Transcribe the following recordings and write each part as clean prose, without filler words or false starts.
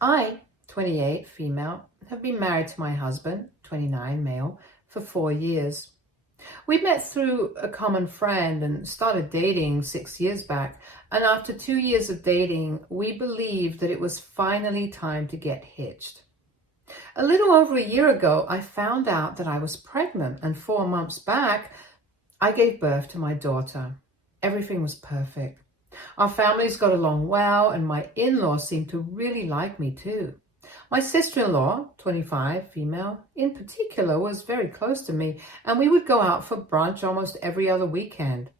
I, 28, female, have been married to my husband, 29, male, for 4 years. We met through a common friend and started dating 6 years back. And after 2 years of dating, we believed that it was finally time to get hitched. A little over a year ago, I found out that I was pregnant, and 4 months back, I gave birth to my daughter. Everything was perfect. Our families got along well, and my in-laws seemed to really like me too. My sister-in-law, 25, female, in particular, was very close to me, and we would go out for brunch almost every other weekend.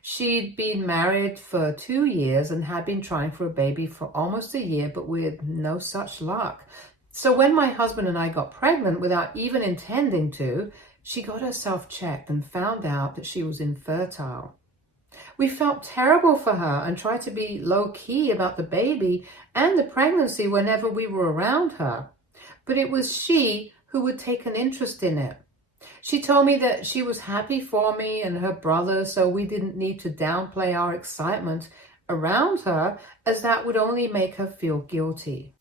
She'd been married for 2 years and had been trying for a baby for almost a year, but with no such luck. So when my husband and I got pregnant without even intending to, she got herself checked and found out that she was infertile. We felt terrible for her and tried to be low-key about the baby and the pregnancy whenever we were around her. But it was she who would take an interest in it. She told me that she was happy for me and her brother, so we didn't need to downplay our excitement around her, as that would only make her feel guilty.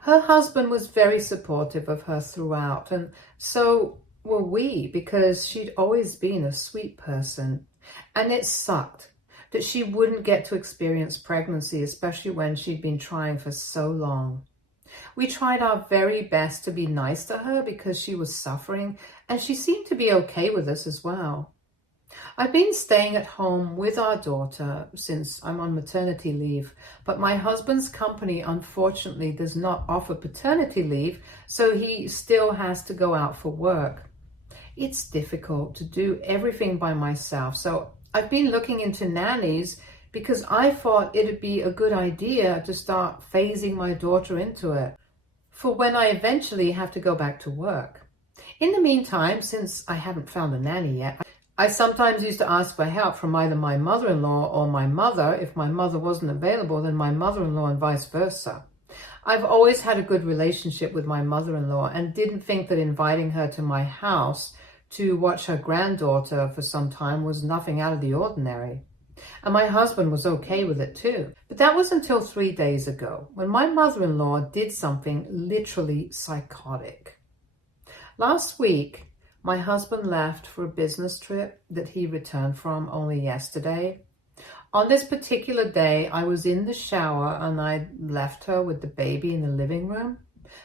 Her husband was very supportive of her throughout, and so were we, because she'd always been a sweet person. And it sucked that she wouldn't get to experience pregnancy, especially when she'd been trying for so long. We tried our very best to be nice to her because she was suffering, and she seemed to be okay with us as well. I've been staying at home with our daughter since I'm on maternity leave, but my husband's company unfortunately does not offer paternity leave, so he still has to go out for work. It's difficult to do everything by myself, so I've been looking into nannies because I thought it'd be a good idea to start phasing my daughter into it for when I eventually have to go back to work. In the meantime, since I haven't found a nanny yet, I sometimes used to ask for help from either my mother-in-law or my mother. If my mother wasn't available, then my mother-in-law, and vice versa. I've always had a good relationship with my mother-in-law and didn't think that inviting her to my house to watch her granddaughter for some time was nothing out of the ordinary. And my husband was okay with it too. But that was until 3 days ago, when my mother-in-law did something literally psychotic. Last week, my husband left for a business trip that he returned from only yesterday. On this particular day, I was in the shower and I left her with the baby in the living room.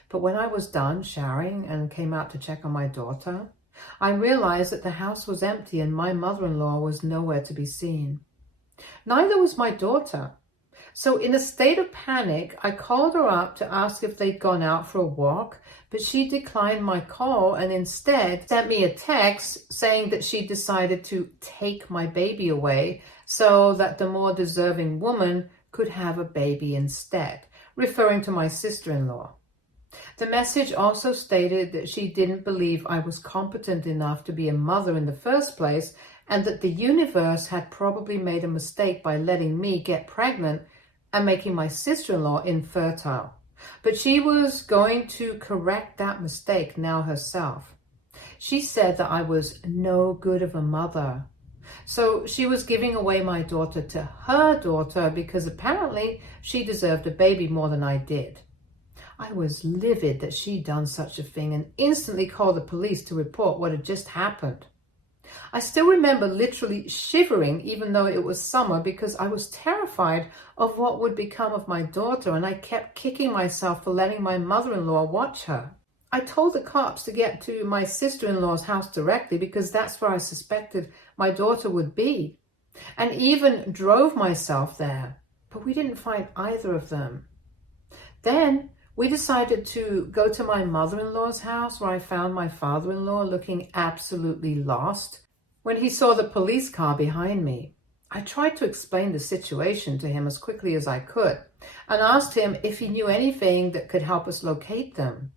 But when I was done showering and came out to check on my daughter, I realized that the house was empty and my mother-in-law was nowhere to be seen. Neither was my daughter. So in a state of panic, I called her up to ask if they'd gone out for a walk, but she declined my call and instead sent me a text saying that she decided to take my baby away so that the more deserving woman could have a baby instead, referring to my sister-in-law. The message also stated that she didn't believe I was competent enough to be a mother in the first place, and that the universe had probably made a mistake by letting me get pregnant and making my sister-in-law infertile. But she was going to correct that mistake now herself. She said that I was no good of a mother. So she was giving away my daughter to her daughter because apparently she deserved a baby more than I did. I was livid that she'd done such a thing and instantly called the police to report what had just happened. I still remember literally shivering even though it was summer because I was terrified of what would become of my daughter, and I kept kicking myself for letting my mother-in-law watch her. I told the cops to get to my sister-in-law's house directly because that's where I suspected my daughter would be, and even drove myself there, but we didn't find either of them. Then we decided to go to my mother-in-law's house, where I found my father-in-law looking absolutely lost when he saw the police car behind me. I tried to explain the situation to him as quickly as I could and asked him if he knew anything that could help us locate them.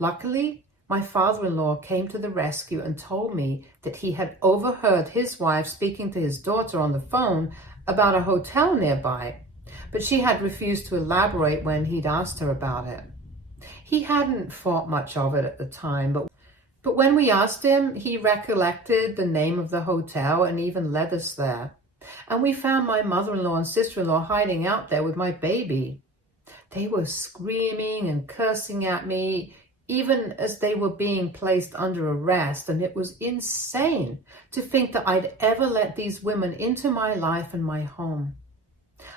Luckily, my father-in-law came to the rescue and told me that he had overheard his wife speaking to his daughter on the phone about a hotel nearby, but she had refused to elaborate when he'd asked her about it. He hadn't thought much of it at the time, but when we asked him, he recollected the name of the hotel and even led us there. And we found my mother-in-law and sister-in-law hiding out there with my baby. They were screaming and cursing at me, even as they were being placed under arrest, and it was insane to think that I'd ever let these women into my life and my home.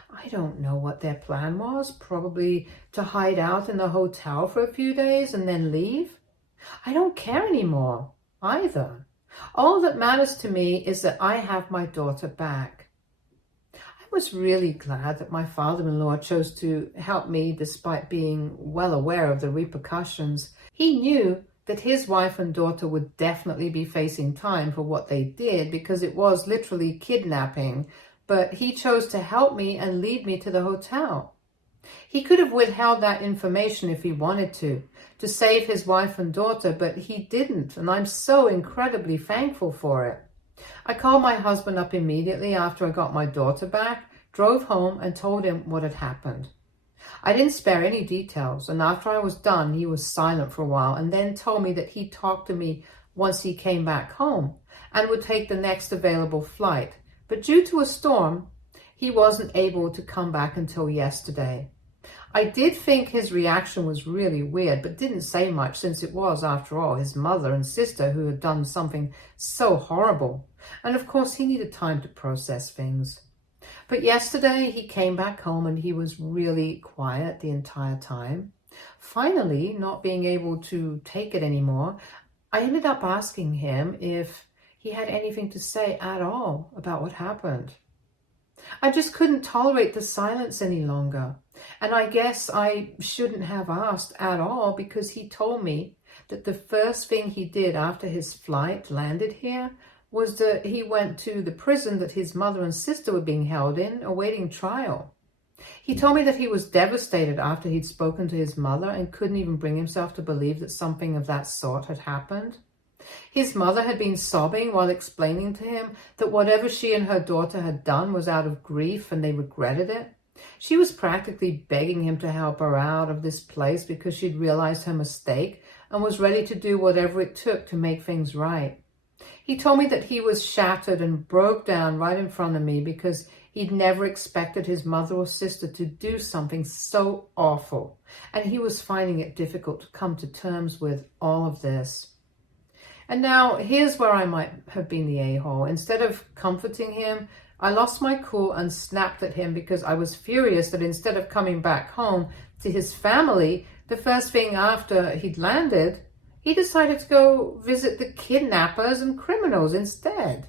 I don't know what their plan was, probably to hide out in the hotel for a few days and then leave. I don't care anymore either. All that matters to me is that I have my daughter back. I was really glad that my father-in-law chose to help me despite being well aware of the repercussions. He knew that his wife and daughter would definitely be facing time for what they did because it was literally kidnapping, but he chose to help me and lead me to the hotel. He could have withheld that information if he wanted to save his wife and daughter, but he didn't, and I'm so incredibly thankful for it. I called my husband up immediately after I got my daughter back, drove home, and told him what had happened. I didn't spare any details, and after I was done, he was silent for a while and then told me that he'd talk to me once he came back home and would take the next available flight. But due to a storm, he wasn't able to come back until yesterday. I did think his reaction was really weird, but didn't say much since it was, after all, his mother and sister who had done something so horrible. And of course, he needed time to process things. But yesterday, he came back home and he was really quiet the entire time. Finally, not being able to take it anymore, I ended up asking him if he had anything to say at all about what happened. I just couldn't tolerate the silence any longer. And I guess I shouldn't have asked at all because he told me that the first thing he did after his flight landed here was that he went to the prison that his mother and sister were being held in, awaiting trial. He told me that he was devastated after he'd spoken to his mother and couldn't even bring himself to believe that something of that sort had happened. His mother had been sobbing while explaining to him that whatever she and her daughter had done was out of grief and they regretted it. She was practically begging him to help her out of this place because she'd realized her mistake and was ready to do whatever it took to make things right. He told me that he was shattered and broke down right in front of me because he'd never expected his mother or sister to do something so awful, and he was finding it difficult to come to terms with all of this. And now, here's where I might have been the a-hole. Instead of comforting him, I lost my cool and snapped at him because I was furious that instead of coming back home to his family, the first thing after he'd landed, he decided to go visit the kidnappers and criminals instead.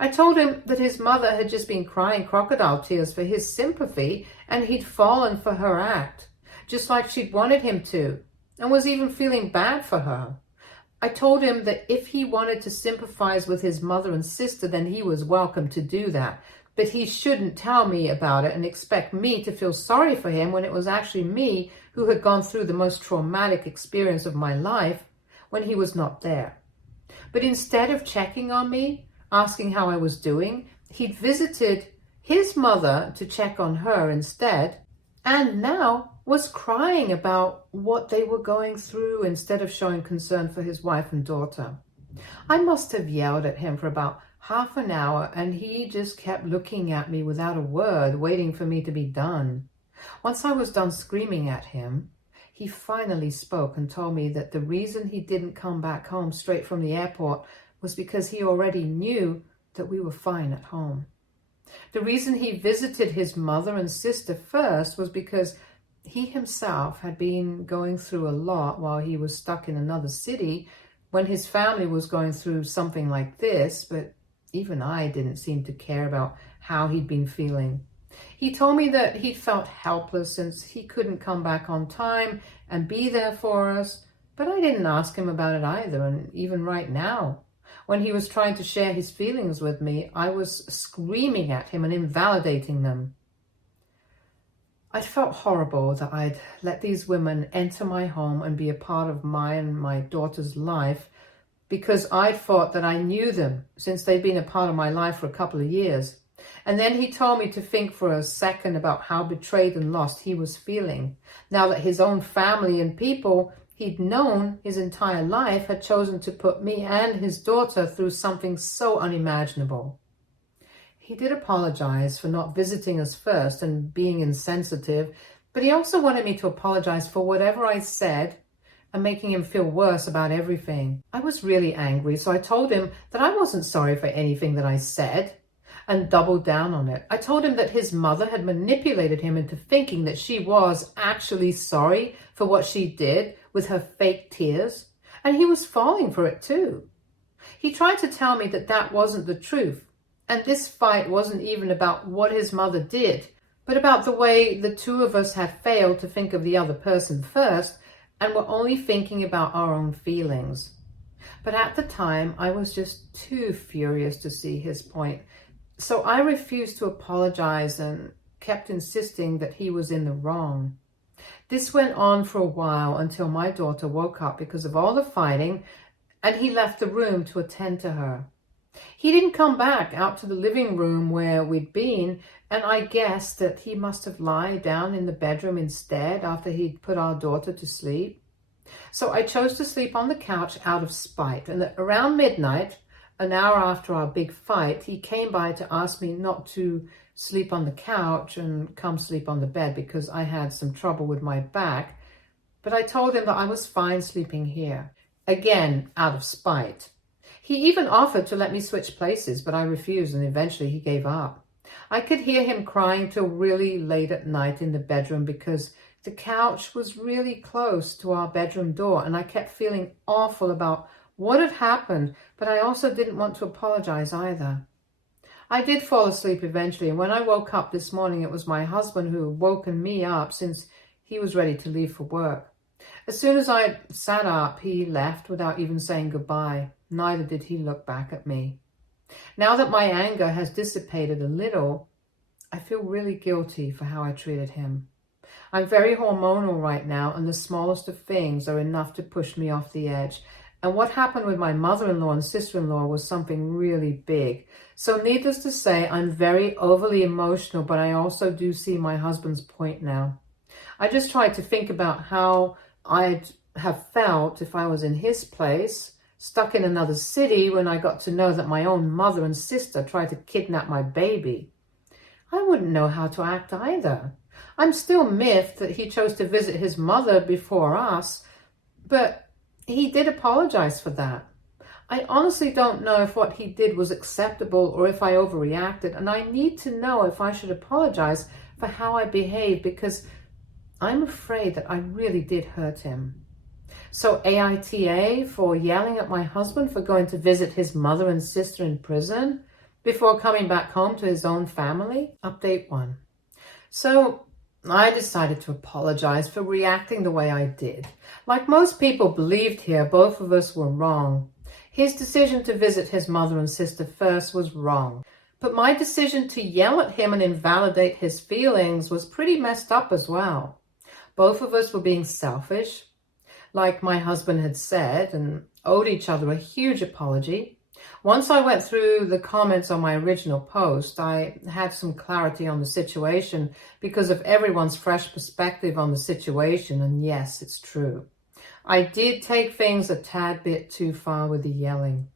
I told him that his mother had just been crying crocodile tears for his sympathy and he'd fallen for her act, just like she'd wanted him to, and was even feeling bad for her. I told him that if he wanted to sympathize with his mother and sister, then he was welcome to do that. But he shouldn't tell me about it and expect me to feel sorry for him when it was actually me who had gone through the most traumatic experience of my life when he was not there. But instead of checking on me, asking how I was doing, he'd visited his mother to check on her instead, and now was crying about what they were going through instead of showing concern for his wife and daughter. I must have yelled at him for about half an hour, and he just kept looking at me without a word, waiting for me to be done. Once I was done screaming at him, he finally spoke and told me that the reason he didn't come back home straight from the airport was because he already knew that we were fine at home. The reason he visited his mother and sister first was because he himself had been going through a lot while he was stuck in another city when his family was going through something like this, but even I didn't seem to care about how he'd been feeling. He told me that he'd felt helpless since he couldn't come back on time and be there for us, but I didn't ask him about it either, and even right now, when he was trying to share his feelings with me, I was screaming at him and invalidating them. I felt horrible that I'd let these women enter my home and be a part of my and my daughter's life because I'd thought that I knew them since they'd been a part of my life for a couple of years. And then he told me to think for a second about how betrayed and lost he was feeling, now that his own family and people he'd known his entire life had chosen to put me and his daughter through something so unimaginable. He did apologize for not visiting us first and being insensitive, But he also wanted me to apologize for whatever I said and making him feel worse about everything. I was really angry, so I told him that I wasn't sorry for anything that I said and doubled down on it. I told him that his mother had manipulated him into thinking that she was actually sorry for what she did with her fake tears, and he was falling for it too. He tried to tell me that that wasn't the truth, and this fight wasn't even about what his mother did, but about the way the two of us had failed to think of the other person first and were only thinking about our own feelings. But at the time, I was just too furious to see his point. So I refused to apologize and kept insisting that he was in the wrong. This went on for a while until my daughter woke up because of all the fighting, and he left the room to attend to her. He didn't come back out to the living room where we'd been, and I guessed that he must have lied down in the bedroom instead after he'd put our daughter to sleep. So I chose to sleep on the couch out of spite, and around midnight, an hour after our big fight, he came by to ask me not to sleep on the couch and come sleep on the bed because I had some trouble with my back, but I told him that I was fine sleeping here. Again, out of spite. He even offered to let me switch places, but I refused, and eventually he gave up. I could hear him crying till really late at night in the bedroom because the couch was really close to our bedroom door, and I kept feeling awful about what had happened, but I also didn't want to apologize either. I did fall asleep eventually, and when I woke up this morning, it was my husband who had woken me up since he was ready to leave for work. As soon as I sat up, he left without even saying goodbye. Neither did he look back at me. Now that my anger has dissipated a little, I feel really guilty for how I treated him. I'm very hormonal right now, and the smallest of things are enough to push me off the edge. And what happened with my mother-in-law and sister-in-law was something really big. So needless to say, I'm very overly emotional, but I also do see my husband's point now. I just tried to think about how I'd have felt if I was in his place, stuck in another city when I got to know that my own mother and sister tried to kidnap my baby. I wouldn't know how to act either. I'm still miffed that he chose to visit his mother before us, but he did apologize for that. I honestly don't know if what he did was acceptable or if I overreacted, and I need to know if I should apologize for how I behaved because I'm afraid that I really did hurt him. So AITA for yelling at my husband for going to visit his mother and sister in prison before coming back home to his own family. Update 1. So I decided to apologize for reacting the way I did. Like most people believed here, both of us were wrong. His decision to visit his mother and sister first was wrong. But my decision to yell at him and invalidate his feelings was pretty messed up as well. Both of us were being selfish, like my husband had said, and owed each other a huge apology. Once I went through the comments on my original post, I had some clarity on the situation because of everyone's fresh perspective on the situation, and yes, it's true. I did take things a tad bit too far with the yelling.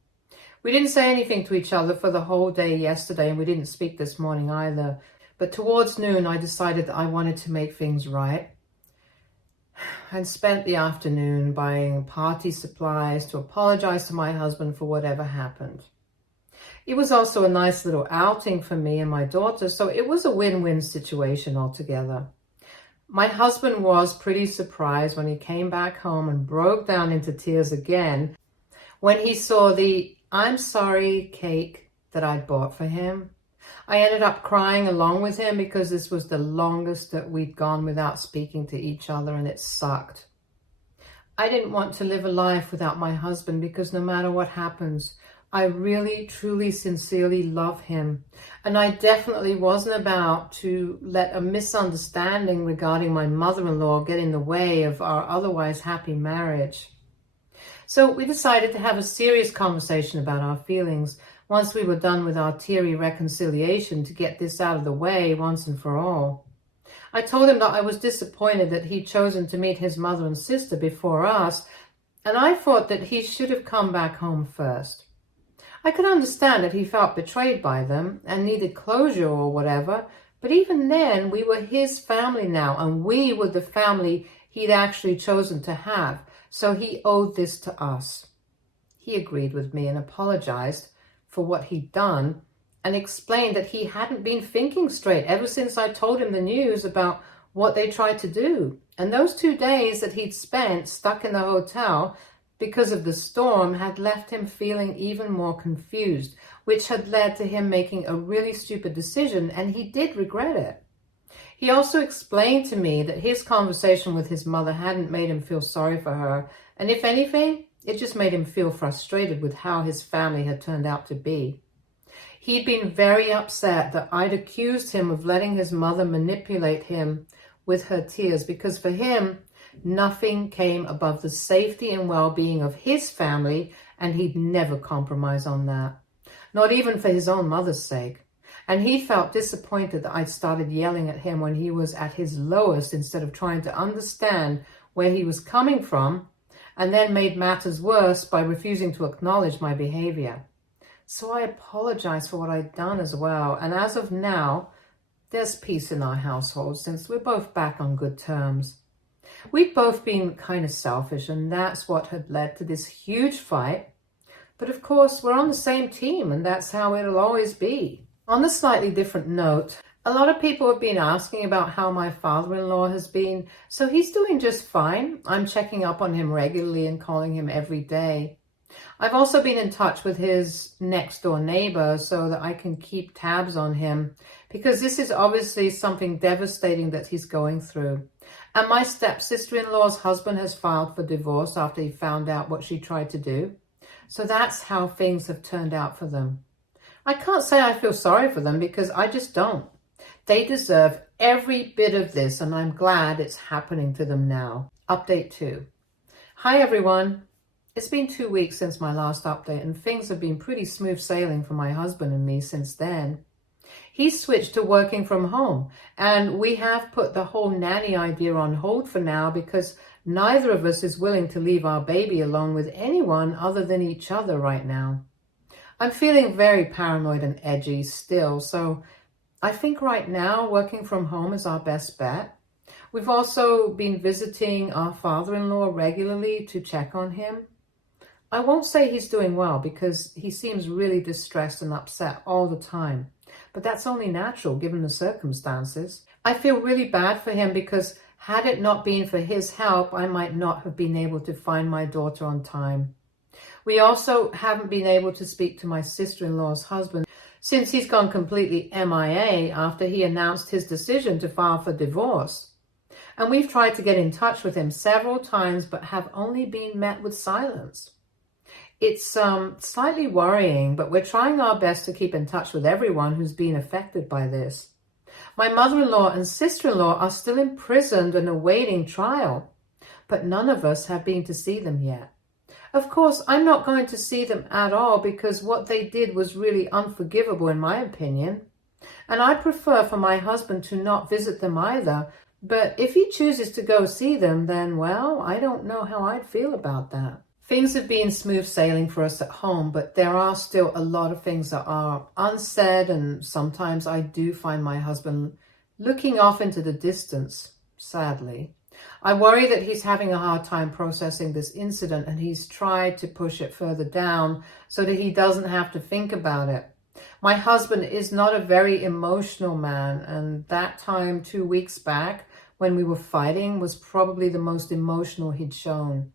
We didn't say anything to each other for the whole day yesterday, and we didn't speak this morning either. But towards noon, I decided that I wanted to make things right. And spent the afternoon buying party supplies to apologize to my husband for whatever happened. It was also a nice little outing for me and my daughter, so it was a win-win situation altogether. My husband was pretty surprised when he came back home and broke down into tears again when he saw the "I'm sorry" cake that I'd bought for him. I ended up crying along with him because this was the longest that we'd gone without speaking to each other, and it sucked. I didn't want to live a life without my husband because no matter what happens, I really, truly, sincerely love him. And I definitely wasn't about to let a misunderstanding regarding my mother-in-law get in the way of our otherwise happy marriage. So we decided to have a serious conversation about our feelings once we were done with our teary reconciliation to get this out of the way once and for all. I told him that I was disappointed that he'd chosen to meet his mother and sister before us, and I thought that he should have come back home first. I could understand that he felt betrayed by them and needed closure or whatever, But even then, we were his family now, and we were the family he'd actually chosen to have. So he owed this to us. He agreed with me and apologized for what he'd done and explained that he hadn't been thinking straight ever since I told him the news about what they tried to do. And those 2 days that he'd spent stuck in the hotel because of the storm had left him feeling even more confused, which had led to him making a really stupid decision, and he did regret it. He also explained to me that his conversation with his mother hadn't made him feel sorry for her, and if anything, it just made him feel frustrated with how his family had turned out to be. He'd been very upset that I'd accused him of letting his mother manipulate him with her tears, because for him, nothing came above the safety and well-being of his family, and he'd never compromise on that, not even for his own mother's sake. And he felt disappointed that I'd started yelling at him when he was at his lowest instead of trying to understand where he was coming from, and then made matters worse by refusing to acknowledge my behavior. So I apologized for what I'd done as well, and as of now, there's peace in our household since we're both back on good terms. We'd both been kind of selfish, and that's what had led to this huge fight. But of course, we're on the same team, and that's how it'll always be. On a slightly different note, a lot of people have been asking about how my father-in-law has been. So he's doing just fine. I'm checking up on him regularly and calling him every day. I've also been in touch with his next door neighbor so that I can keep tabs on him, because this is obviously something devastating that he's going through. And my stepsister-in-law's husband has filed for divorce after he found out what she tried to do. So that's how things have turned out for them. I can't say I feel sorry for them, because I just don't. They deserve every bit of this, and I'm glad it's happening to them now. Update 2. Hi everyone. It's been 2 weeks since my last update, and things have been pretty smooth sailing for my husband and me since then. He's switched to working from home, and we have put the whole nanny idea on hold for now because neither of us is willing to leave our baby alone with anyone other than each other right now. I'm feeling very paranoid and edgy still, so I think right now working from home is our best bet. We've also been visiting our father-in-law regularly to check on him. I won't say he's doing well because he seems really distressed and upset all the time, but that's only natural given the circumstances. I feel really bad for him because had it not been for his help, I might not have been able to find my daughter on time. We also haven't been able to speak to my sister-in-law's husband since he's gone completely MIA after he announced his decision to file for divorce. And we've tried to get in touch with him several times, but have only been met with silence. It's slightly worrying, but we're trying our best to keep in touch with everyone who's been affected by this. My mother-in-law and sister-in-law are still imprisoned and awaiting trial, but none of us have been to see them yet. Of course, I'm not going to see them at all because what they did was really unforgivable in my opinion. And I prefer for my husband to not visit them either, but if he chooses to go see them, then, well, I don't know how I'd feel about that. Things have been smooth sailing for us at home, but there are still a lot of things that are unsaid, and sometimes I do find my husband looking off into the distance, sadly. I worry that he's having a hard time processing this incident, and he's tried to push it further down so that he doesn't have to think about it. My husband is not a very emotional man, and that time 2 weeks back when we were fighting was probably the most emotional he'd shown.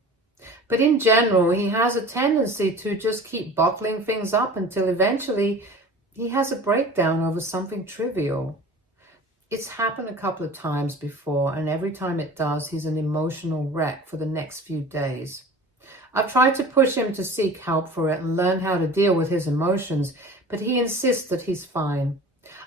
But in general, he has a tendency to just keep bottling things up until eventually he has a breakdown over something trivial. It's happened a couple of times before, and every time it does, he's an emotional wreck for the next few days. I've tried to push him to seek help for it and learn how to deal with his emotions, but he insists that he's fine.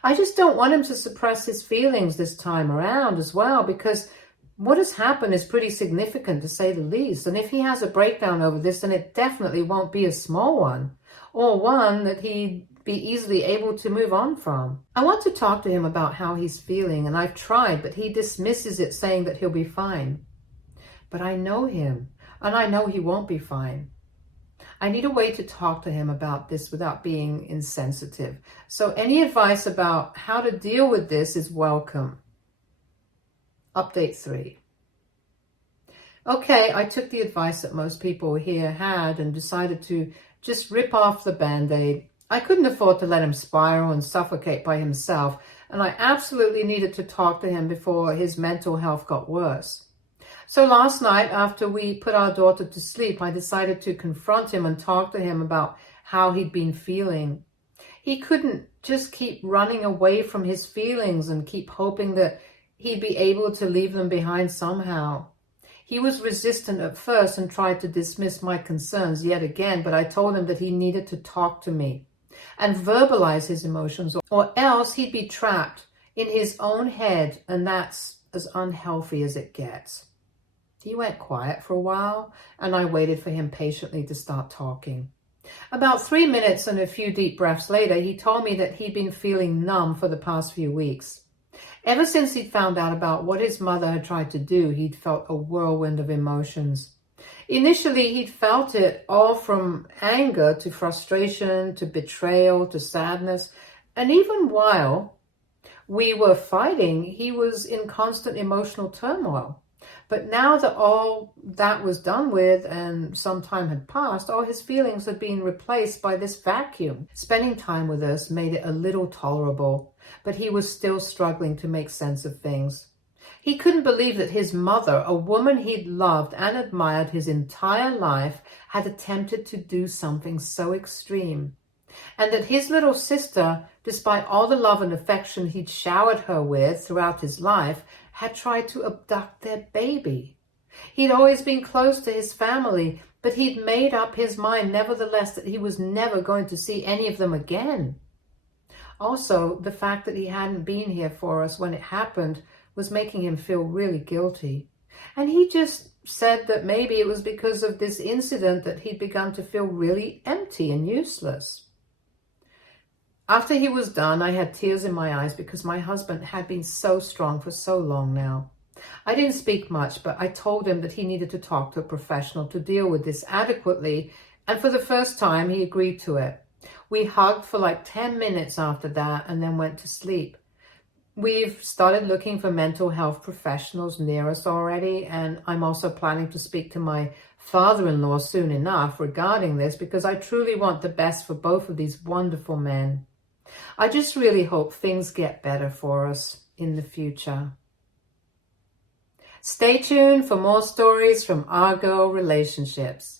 I just don't want him to suppress his feelings this time around as well, because what has happened is pretty significant to say the least. And if he has a breakdown over this, then it definitely won't be a small one, or one that he'd be easily able to move on from. I want to talk to him about how he's feeling, and I've tried, but he dismisses it, saying that he'll be fine. But I know him, and I know he won't be fine. I need a way to talk to him about this without being insensitive. So any advice about how to deal with this is welcome. Update 3. Okay, I took the advice that most people here had and decided to just rip off the Band-Aid. I couldn't afford to let him spiral and suffocate by himself, and I absolutely needed to talk to him before his mental health got worse. So last night, after we put our daughter to sleep, I decided to confront him and talk to him about how he'd been feeling. He couldn't just keep running away from his feelings and keep hoping that he'd be able to leave them behind somehow. He was resistant at first and tried to dismiss my concerns yet again, but I told him that he needed to talk to me and verbalize his emotions, or else he'd be trapped in his own head, and that's as unhealthy as it gets. He went quiet for a while, and I waited for him patiently to start talking. About 3 minutes and a few deep breaths later, he told me that he'd been feeling numb for the past few weeks. Ever since he'd found out about what his mother had tried to do, he'd felt a whirlwind of emotions. Initially, he'd felt it all from anger to frustration to betrayal to sadness, and even while we were fighting, he was in constant emotional turmoil. But now that all that was done with and some time had passed, all his feelings had been replaced by this vacuum. Spending time with us made it a little tolerable, but he was still struggling to make sense of things. He couldn't believe that his mother, a woman he'd loved and admired his entire life, had attempted to do something so extreme. And that his little sister, despite all the love and affection he'd showered her with throughout his life, had tried to abduct their baby. He'd always been close to his family, but he'd made up his mind nevertheless that he was never going to see any of them again. Also, the fact that he hadn't been here for us when it happened was making him feel really guilty. And he just said that maybe it was because of this incident that he'd begun to feel really empty and useless. After he was done, I had tears in my eyes because my husband had been so strong for so long now. I didn't speak much, but I told him that he needed to talk to a professional to deal with this adequately, and for the first time, he agreed to it. We hugged for like 10 minutes after that and then went to sleep. We've started looking for mental health professionals near us already, and I'm also planning to speak to my father-in-law soon enough regarding this because I truly want the best for both of these wonderful men. I just really hope things get better for us in the future. Stay tuned for more stories from Argo Relationships.